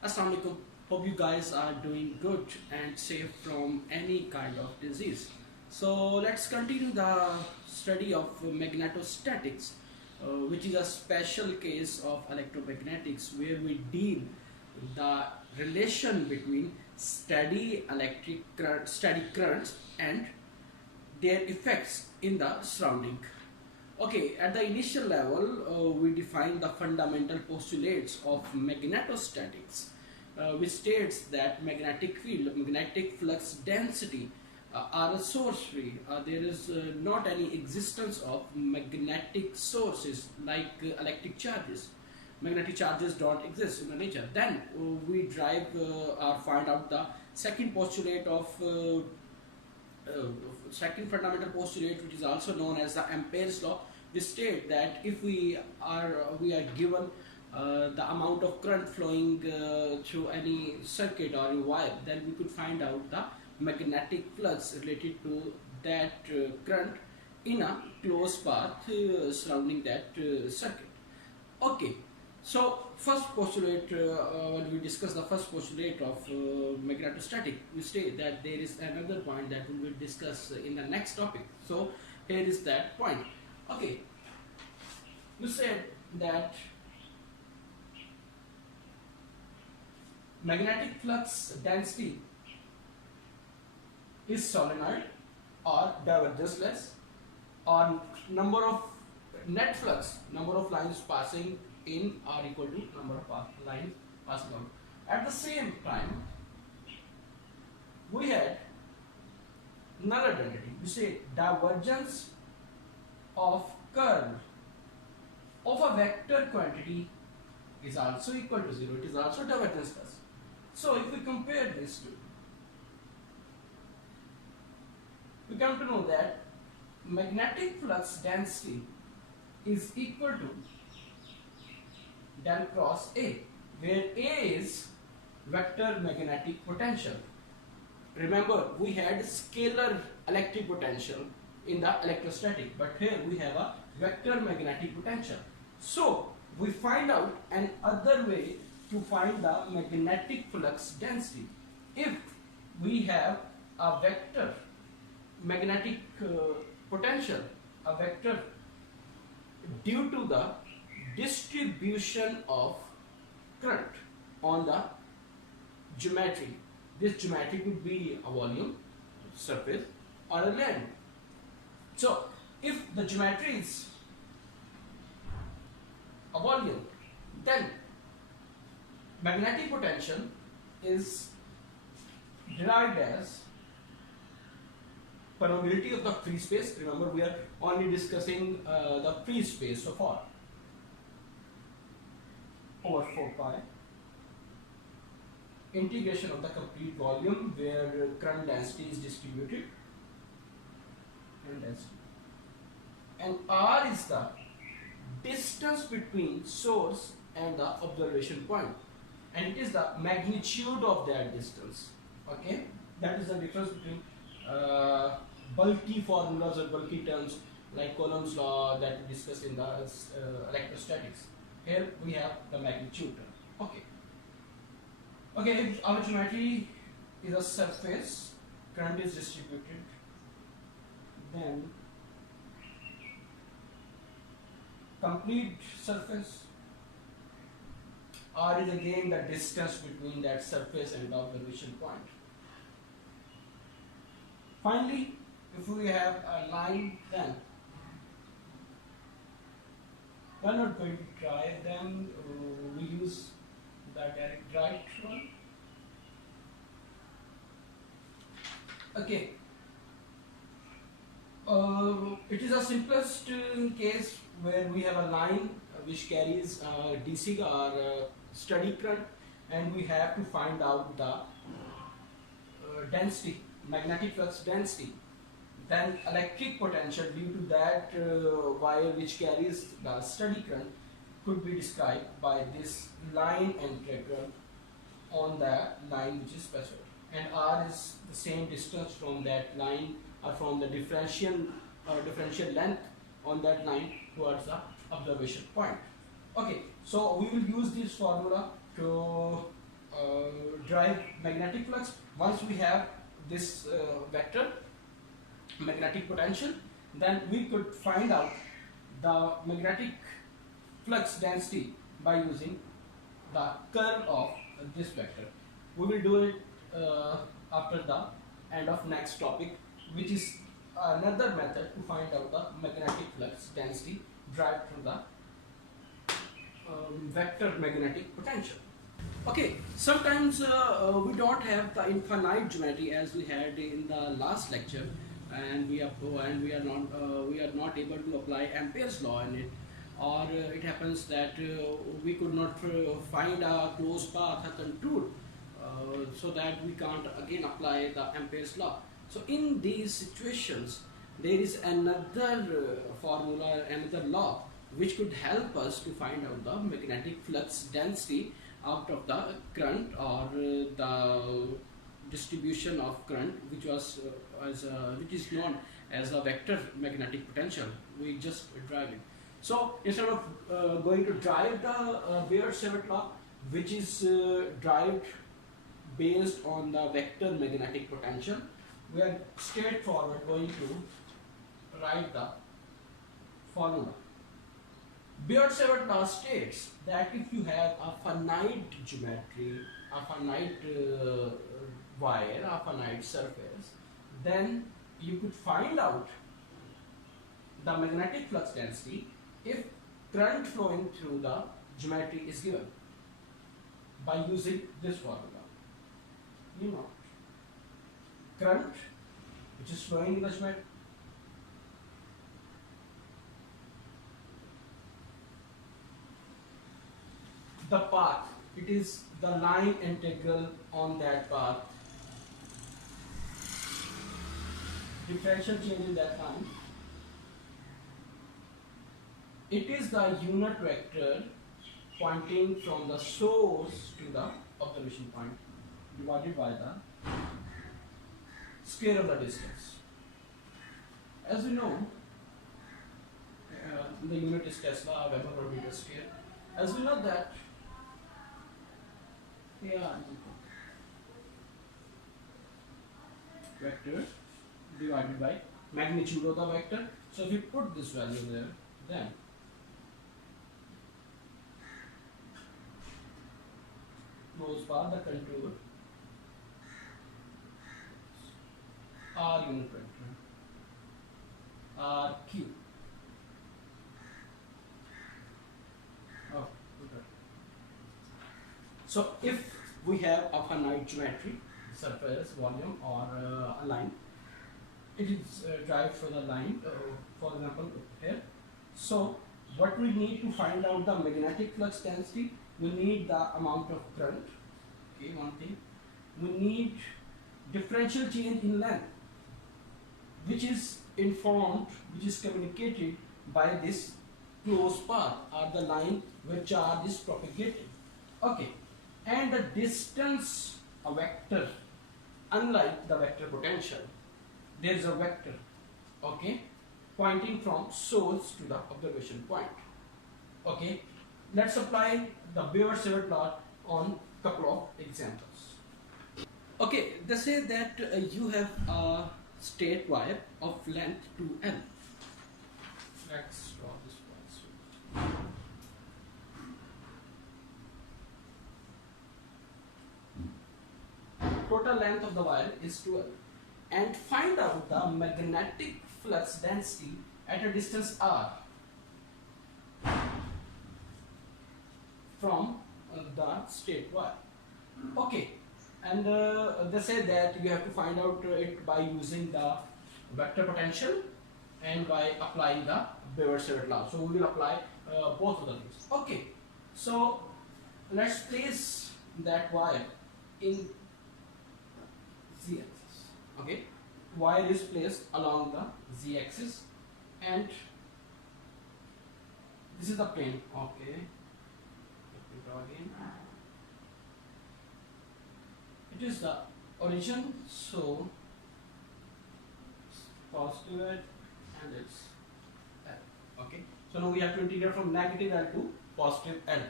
Assalamu alaikum. Hope you guys are doing good and safe from any kind of disease. So let's continue the study of magnetostatics, which is a special case of electromagnetics where we deal the relation between steady currents and their effects in the surrounding. Okay, at the initial level, we define the fundamental postulates of magnetostatics, which states that magnetic field, magnetic flux density are source free. There is not any existence of magnetic sources like electric charges. Magnetic charges don't exist in the nature. Then we drive or find out the second postulate of second fundamental postulate, which is also known as the Ampere's law. We state that if we are given the amount of current flowing through any circuit or a wire, then we could find out the magnetic flux related to that current in a closed path surrounding that circuit. Okay, so first postulate, when we discuss the first postulate of magnetostatic, we state that there is another point that we will discuss in the next topic. So here is that point. Okay, you said that magnetic flux density is solenoid or divergenceless, or number of net flux, number of lines passing in are equal to number of lines passing out. At the same time, we had null identity. We say divergence of curl of a vector quantity is also equal to 0. It is also divergenceless. So if we compare these two, we come to know that magnetic flux density is equal to del cross A, where A is vector magnetic potential. Remember, we had scalar electric potential in the electrostatic, but here we have a vector magnetic potential. So we find out another way to find the magnetic flux density. If we have a vector magnetic potential, a vector due to the distribution of current on the geometry. This geometry could be a volume, surface, or a land. So if the geometry is a volume, then magnetic potential is derived as permeability of the free space. Remember, we are only discussing the free space so far, over 4 pi integration of the complete volume where current density is distributed, and R is the distance between source and the observation point, and it is the magnitude of that distance. Okay, that is the difference between bulky formulas or bulky terms like Coulomb's law that we discussed in the electrostatics. Here we have the magnitude term. Okay. Okay, if our geometry is a surface, current is distributed, then complete surface, R is again the distance between that surface and the observation point. Finally, if we have a line, then we are not going to try them. We use the direct right one. Okay. It is a simplest case where we have a line which carries DC or steady current, and we have to find out the density, magnetic flux density. Then electric potential due to that wire which carries the steady current could be described by this line integral on the line which is specified, and R is the same distance from that line or from the differential length on that line towards the observation point. Okay, so we will use this formula to derive magnetic flux. Once we have this vector magnetic potential, then we could find out the magnetic flux density by using the curl of this vector. We will do it after the end of next topic, which is another method to find out the magnetic flux density derived from the vector magnetic potential. Okay, sometimes we don't have the infinite geometry as we had in the last lecture, and we are not able to apply Ampere's law in it, or it happens that we could not find a closed path, a contour, so that we can't again apply the Ampere's law. So in these situations, there is another formula, another law which could help us to find out the magnetic flux density out of the current, or the distribution of current, which was which is known as a vector magnetic potential. We just drive it. So instead of going to drive the Beer-Savart law, which is derived based on the vector magnetic potential, we are straightforward going to write the formula. Beer-Savart law states that if you have a finite geometry, a finite wire, a finite surface, then you could find out the magnetic flux density if current flowing through the geometry is given by using this formula. You know, current which is flowing in the geometry, the path, it is the line integral on that path, differential change in that line. It is the unit vector pointing from the source to the observation point divided by the square of the distance. As we know, the unit is Tesla, Weber per meter square. As we know that vector divided by magnitude of the vector. So if you put this value there, then closed path, the contour, R unit vector, RQ. Oh, okay. So if we have a finite geometry, surface, volume, or a line, it is derived from the line, for example here. So what we need to find out the magnetic flux density, we need the amount of current, okay, one thing. We need differential change in length, which is informed, which is communicated by this closed path, or the line where charge is propagated. Okay, and the distance, a vector, unlike the vector potential, there is a vector, okay, pointing from source to the observation point. Okay, let's apply the Beer-Savart law on couple of examples. Okay, they say that you have a straight wire of length 2L. Let's draw this one. Total length of the wire is 2L, and find out the magnetic flux density at a distance r from the straight wire. Okay, and they say that you have to find out it by using the vector potential and by applying the Beer-Savart law. So we will apply both of the things. Okay, so let's place that wire in z-axis. Okay, wire is placed along the z-axis, and this is the plane. Okay, let me draw again. It is the origin, so positive L and it's L. Okay, so now we have to integrate from negative L to positive L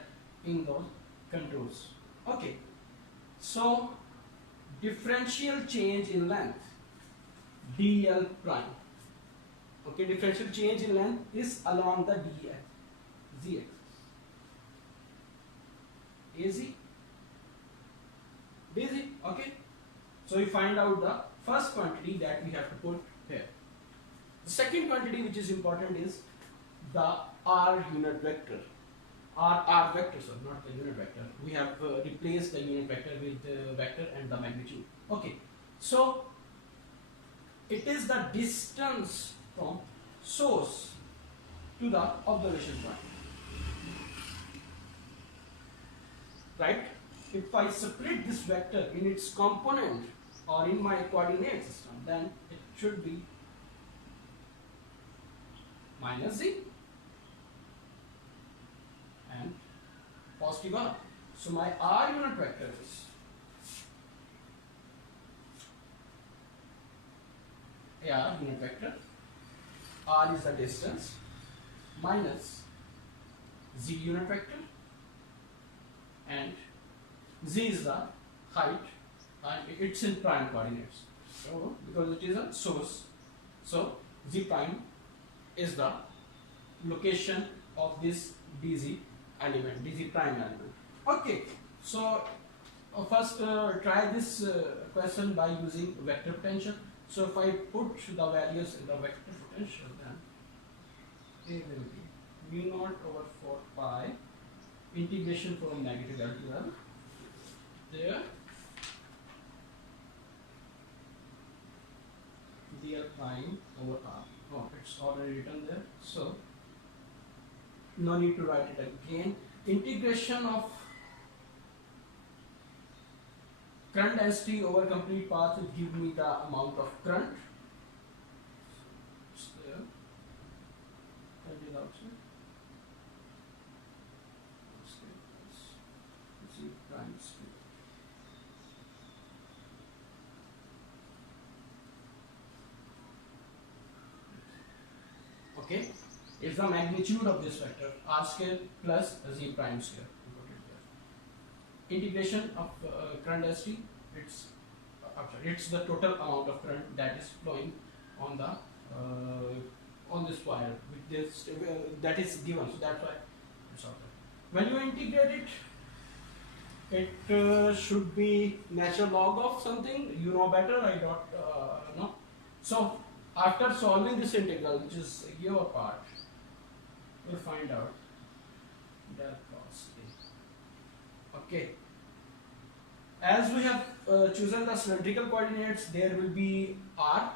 in those contours. Okay, so So differential change in length dl prime. Okay, differential change in length is along the z axis. Easy, busy. Okay, so we find out the first quantity that we have to put here. The second quantity which is important is the r unit vector. R vector, so not the unit vector. We have replaced the unit vector with the vector and the magnitude. Okay, so it is the distance from source to the observation point. Right? If I split this vector in its component or in my coordinate system, then it should be minus z and positive r. So my r unit vector is r unit vector. R is the distance minus z unit vector and z is the height and it's in prime coordinates. So because it is a source, so z prime is the location of this dz element, dz prime element. Okay, so first try this question by using vector potential. So if I put the values in the vector potential, then it will be v naught over 4 pi integration from negative L to L there dl prime over r. Oh, it's already written there, so no need to write it again. Integration of current density over complete path will give me the amount of current. It's there. Current is outside. Z prime square. Okay, it's the magnitude of this vector r square plus z prime square. Integration of current density, it's the total amount of current that is flowing on the on this wire with this that is given, so that's why it's out there. When you integrate it, it should be natural log of something. You know better, I don't know. So after solving this integral, which is your part, we'll find out del cos A. Okay. As we have chosen the cylindrical coordinates, there will be r,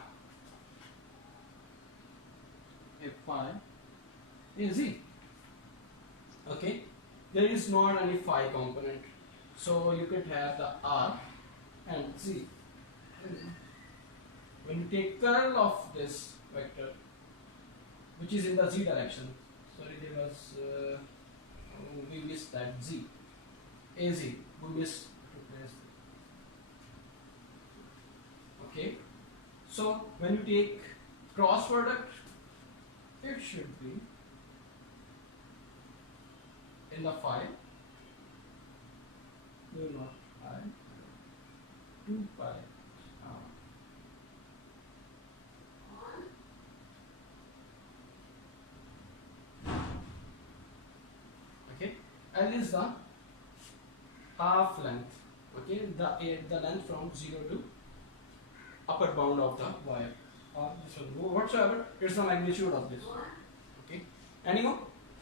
phi, z. Okay. There is not any phi component, so you could have the r and z. When you take curl of this vector, which is in the z direction, sorry, there was we missed that z, az, we missed to place. Okay, so when you take cross product, it should be in the phi, do not I 2 pi r. L is the half length, okay, the length from 0 to upper bound of the wire, or this one whatsoever, it's the magnitude of this. Okay, anyhow,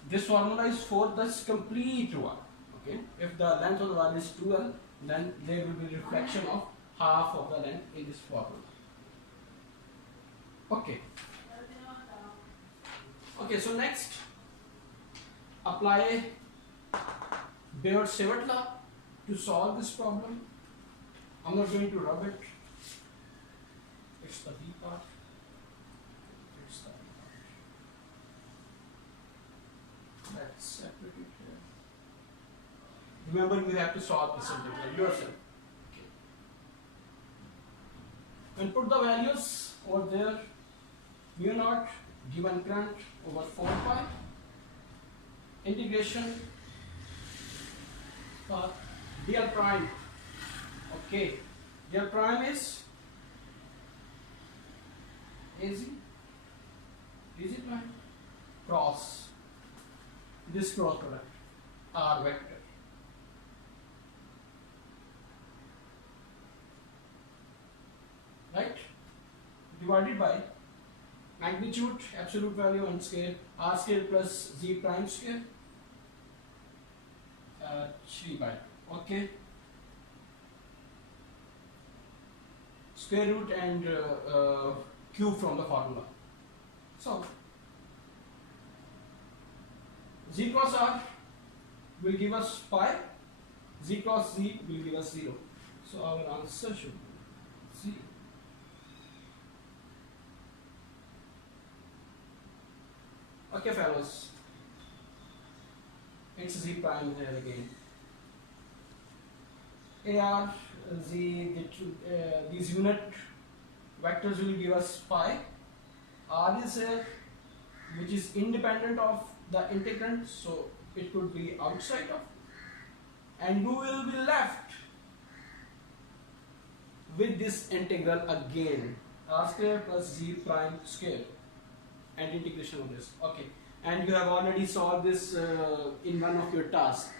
this formula is for this complete wire. Okay, if the length of the wire is 2L, then there will be reflection of half of the length in this formula. Okay. Okay, so next, apply Beer-Shevert law to solve this problem. I'm not going to rub it. It's the B part. It's the B part. Let's separate it here. Remember, you have to solve this integral yourself. Okay. And put the values over there. Mu naught given current over 4 pi. Integration for dl prime of Okay, their prime is AZ, prime cross this cross product R vector, right? Divided by magnitude, absolute value and scale, R square plus Z prime square, 3 by, okay, square root and cube from the formula. So Z cross R will give us pi, Z cross Z will give us 0. So our answer should be 0. Okay fellows, it's Z prime here again. AR, these unit vectors will give us pi. R is here, which is independent of the integrand, so it could be outside of, and you will be left with this integral again, R square plus Z prime square, and integration of this. Okay, and you have already solved this in one of your tasks,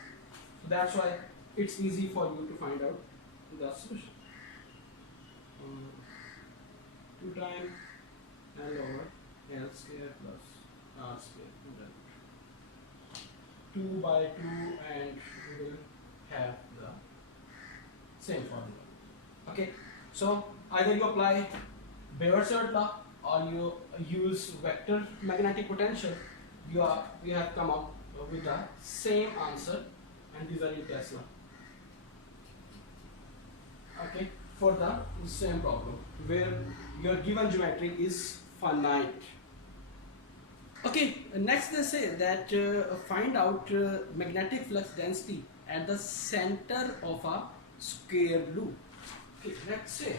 so that's why it's easy for you to find out the solution. 2 times L over L square plus R square, 2 by 2, and we will have the same formula. Okay, so either you apply Beer-Short law or you use vector magnetic potential, you have come up with the same answer, and these are in Tesla. Okay, for the same problem where your given geometry is finite. Okay, next they say that find out magnetic flux density at the center of a square loop. Okay, let's say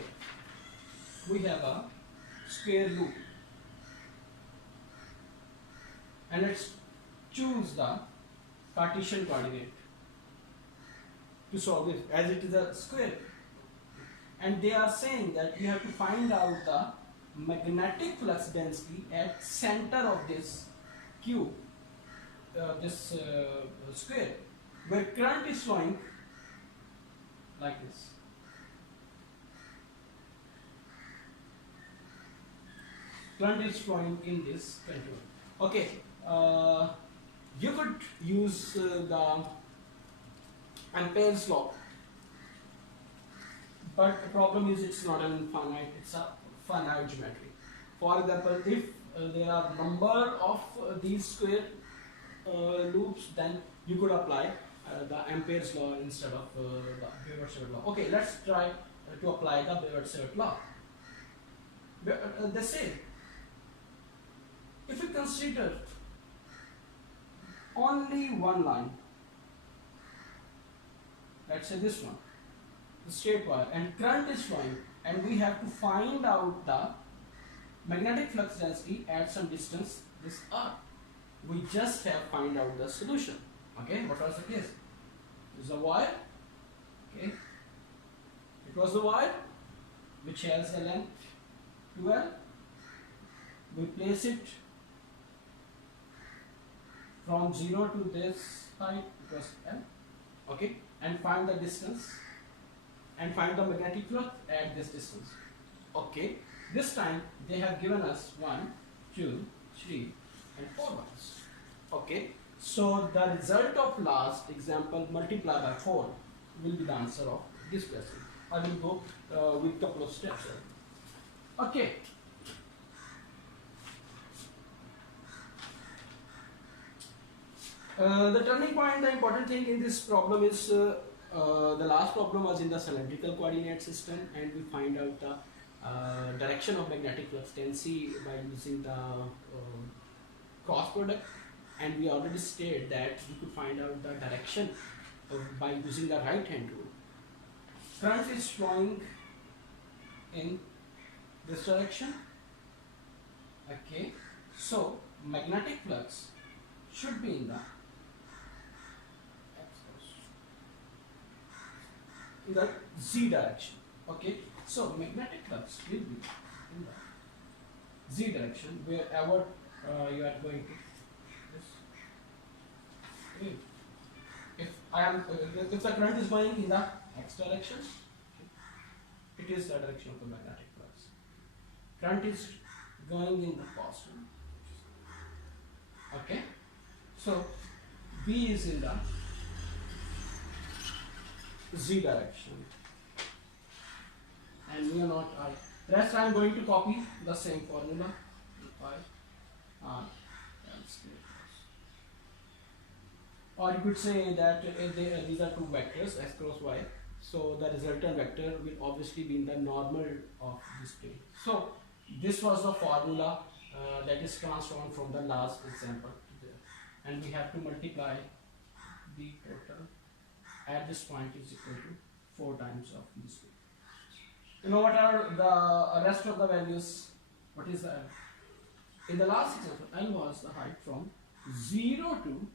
we have a square loop, and let's choose the Cartesian coordinate to solve this, as it is a square. And they are saying that you have to find out the magnetic flux density at center of this cube, this square, where current is flowing like this. Current is flowing in this contour. Okay, you could use the Ampere's law, but the problem is it's not an infinite, it's a finite geometry. For example, if there are number of these square loops, then you could apply the Ampere's law instead of the Beer-Short law. Okay, let's try to apply the Beer-Short law. They say, if we consider only one line, let's say this one, the straight wire, and current is flowing, and we have to find out the magnetic flux density at some distance, this R. We just have find out the solution. Okay, what was the case? This is the wire. Okay, it was the wire which has a length 2L. We place it from 0 to this height, it was L. Okay, and find the distance and find the magnetic flux at this distance. Okay, this time they have given us 1, 2, 3 and 4 ones. Okay, so the result of last example multiplied by 4 will be the answer of this question. I will go with couple of steps. Okay. The turning point, the important thing in this problem is the last problem was in the cylindrical coordinate system, and we find out the direction of magnetic flux density by using the cross product, and we already stated that we could find out the direction by using the right hand rule. Current is flowing in this direction. Okay, so magnetic flux should be in the z direction. Okay, so magnetic flux will be in the z direction wherever you are going to. This. Okay. If the current is going in the x direction, it is the direction of the magnetic flux. Current is going in the positive. Okay, so B is in the z direction, and mu naught I. Rest I am going to copy the same formula. I R L square. Or you could say that these are two vectors x cross y, so the resultant vector will obviously be in the normal of this plane. So this was the formula that is transformed from the last example to there, and we have to multiply the total at this point is equal to 4 times of these two. You know what are the rest of the values? What is the L? In the last example, L was the height from 0 to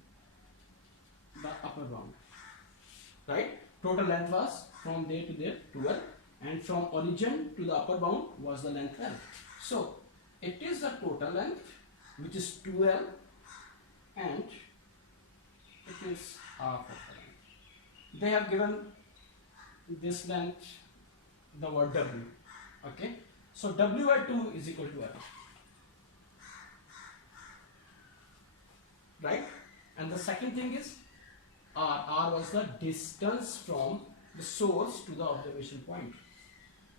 the upper bound, right? Total length was from there to there 12, and from origin to the upper bound was the length L. So it is the total length, which is 2L, and it is half of the length. They have given this length the word W. Okay, so W by 2 is equal to L, right? And the second thing is R was the distance from the source to the observation point.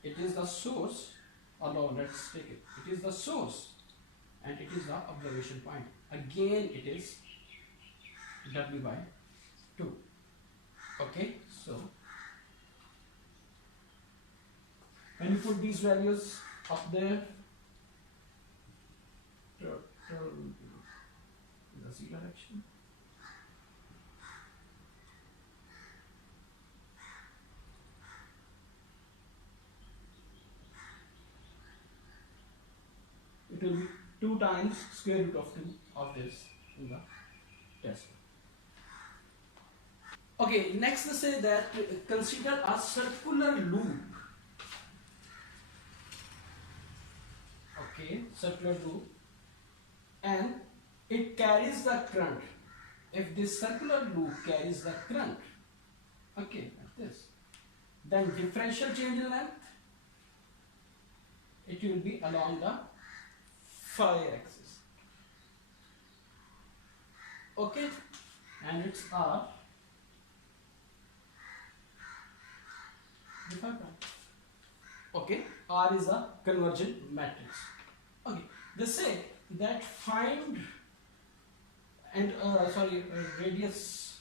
It is the source, or no, let's take it. It is the source and it is the observation point. Again, it is W by 2. Okay, so when you put these values up there, in the z direction. It will be 2 times square root of 2 of this in the test. Okay, next let's say that consider a circular loop. Okay, circular loop, and it carries the current. If this circular loop carries the current, okay, like this, then differential change in length, it will be along the phi axis. Okay, and it's R. Okay, R is a convergent matrix. Okay, they say that find and radius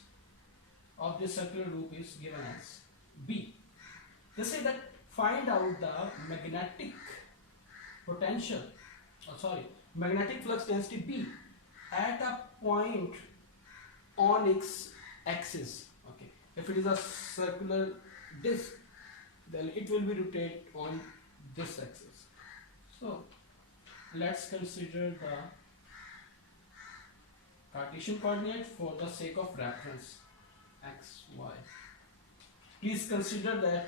of this circular loop is given as B. They say that find out the magnetic potential, magnetic flux density B at a point on its axis. Okay, if it is a circular disk, then it will be rotate on this axis. So let's consider the Cartesian coordinate for the sake of reference, x, y. Please consider that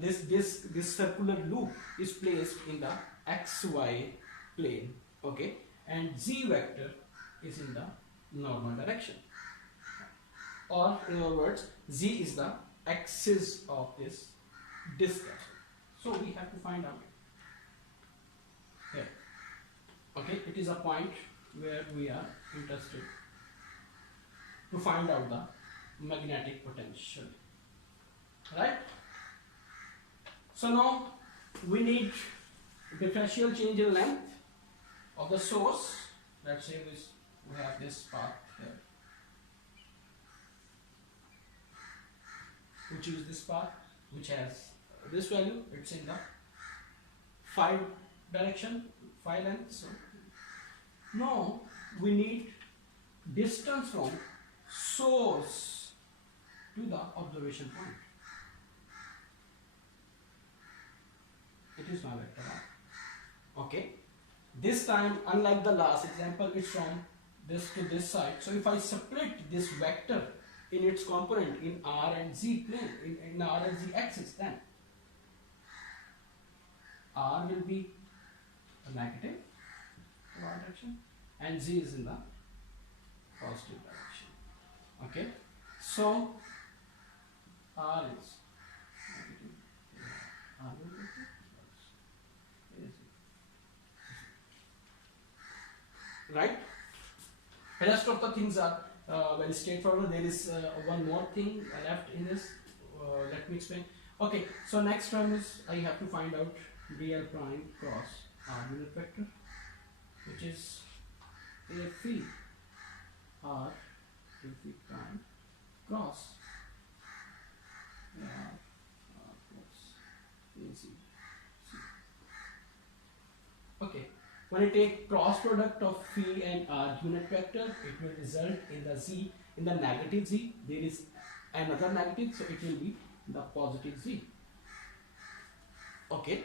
this circular loop is placed in the xy plane, okay, and z vector is in the normal direction, or in other words, z is the axis of this disk. So we have to find out here. Okay, it is a point where we are interested to find out the magnetic potential, right? So now we need differential change in length of the source. Let's say we have this path here. We choose this path which has this value, it's in the phi direction, phi length. So now we need distance from source to the observation point. It is my vector R. Okay, this time, unlike the last example, it's from this to this side. So if I split this vector in its component in R and Z plane, in R and Z axis, then R will be a negative direction and Z is in the positive direction. Okay, so R is negative, R will be right. The rest of the things are very straightforward. There is one more thing left in this. Let me explain. Okay, so next one is I have to find out real prime cross R unit vector, which is a phi R to phi prime cross R plus AC. Okay. When I take cross product of phi and R unit vector, it will result in the Z, in the negative Z. There is another negative, so it will be the positive Z. Okay.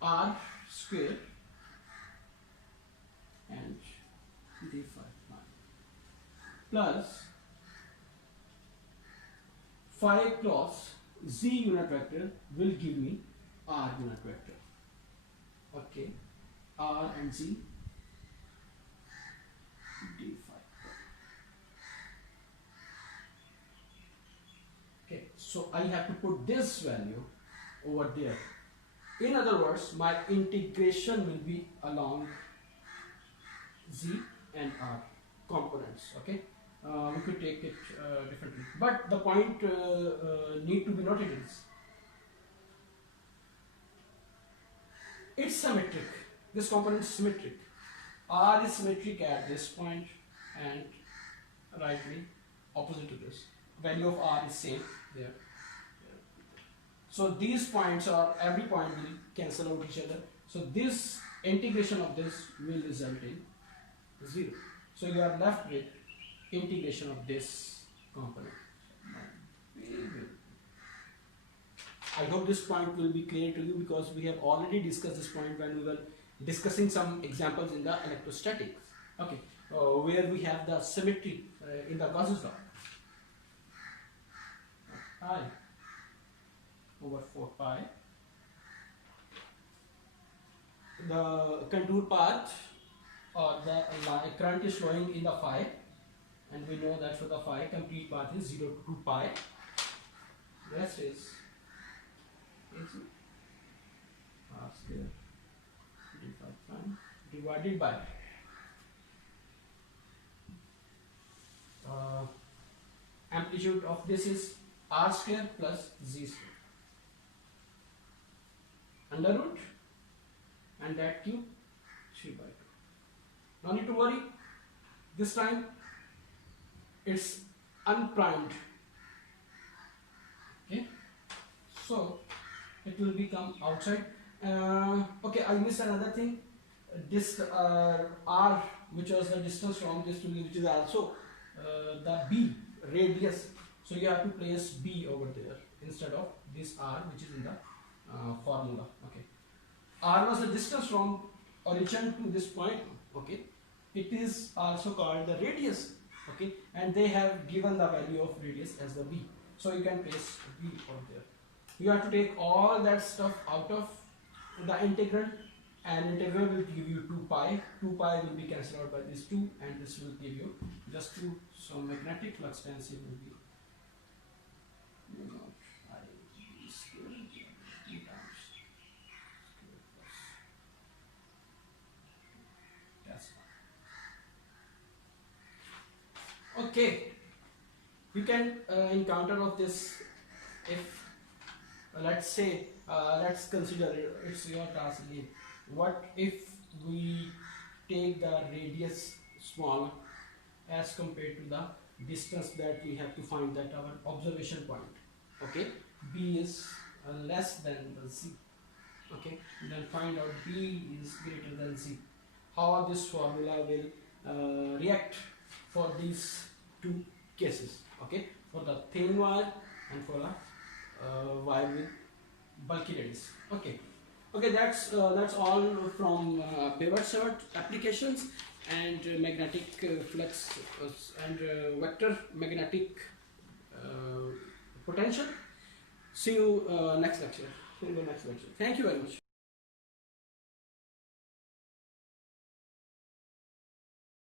R square and d phi plus phi cross Z unit vector will give me R unit vector. Okay. R and Z d phi. Okay, so I have to put this value over there. In other words, my integration will be along Z and R components. Okay, we could take it differently, but the point need to be noted is it's symmetric. This component is symmetric. R is symmetric at this point and rightly opposite to this. Value of R is same there. So these points or every point will cancel out each other. So this integration of this will result in 0. So you are left with integration of this component. I hope this point will be clear to you because we have already discussed this point when we were discussing some examples in the electrostatics. Okay, where we have the symmetry in the Gauss's law. I over 4 pi. The contour path or the current is flowing in the phi, and we know that for the phi complete path is 0 to 2 pi. Rest is R square d phi prime divided by amplitude of this is R square plus Z square under root and that cube 3 by 2. No need to worry, this time it's unprimed. Okay, so it will become outside. Okay, I missed another thing. This R, which was the distance from this to this, which is also the B radius. So you have to place B over there instead of this R, which is in the formula. Okay, R was the distance from origin to this point. Okay, it is also called the radius. Okay, and they have given the value of radius as the B. So you can place B over there. You have to take all that stuff out of the integrand, and integral will give you 2 pi. 2 pi will be cancelled out by this 2, and this will give you just 2. So magnetic flux density will be mu naught I B square 2 times square plus. That's fine. Okay, you can encounter of this if let's say let's consider it's your task again. What if we take the radius small as compared to the distance that we have to find at our observation point? Okay, B is less than the Z. Okay, then find out B is greater than Z. How this formula will react for these two cases? Okay, for the thin wire and for the wire with bulky radius. Okay, Okay, that's all from Beaver-Savart applications and magnetic flux and vector magnetic potential. See you next lecture. In the next lecture. Thank you very much.